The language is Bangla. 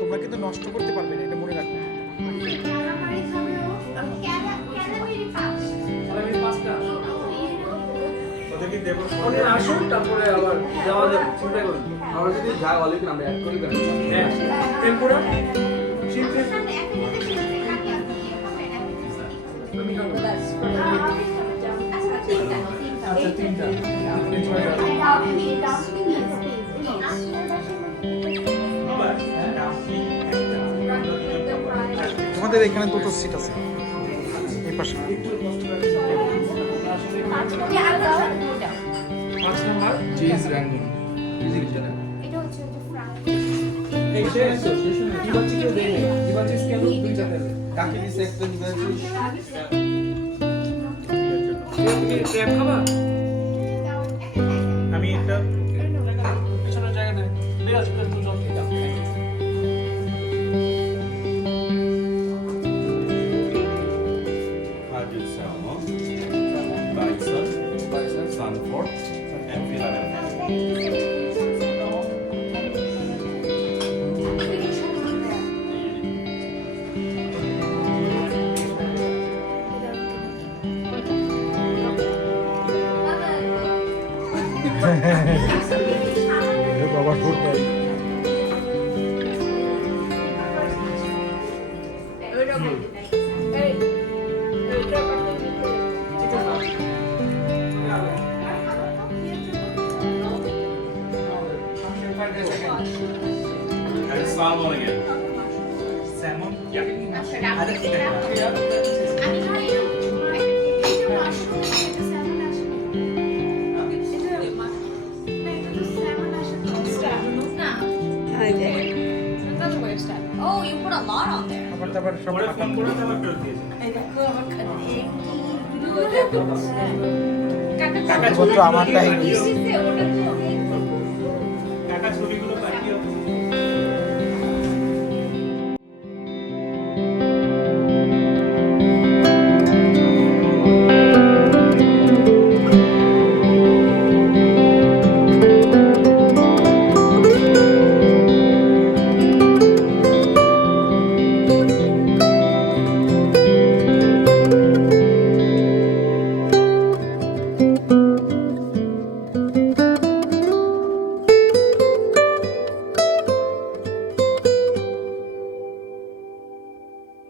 তোমরা কিন্তু নষ্ট করতে পারবে না, এটা মনে রাখবে। আসুন তারপরে আবার যাওয়া যাবে, চিন্তা করুন। আমরা যদি যাই অলরেডি আমরা অ্যাড করে দেবো। হ্যাঁ, টেম্পোরা শিফট আমি খাবো। আচ্ছা, তিনটা। তোমাদের এখানে দুটো সিট আছে এই পাশে। 5 নাম্বার চিজ র্যান্ডম এটা হচ্ছে ফ্রাই এই শেষ দিবাচি কেউ দেয় দিবাচি কেন দুইটা দেবে কাকে দিছে একটা দিবাচি তুমি ক্র্যাব খাবা আমি একটা পেছনের জায়গা দে বিরাজ করে দুজন খেয়ে দাও Sanford and Philadelphia. বাবা ফুড দেয়। And salmon again. Salmon Oh, you put a lot on there. আবার তারপর সব ফোন করে আবার ফেরত দিয়েছে। কাগজপত্র আমারটাই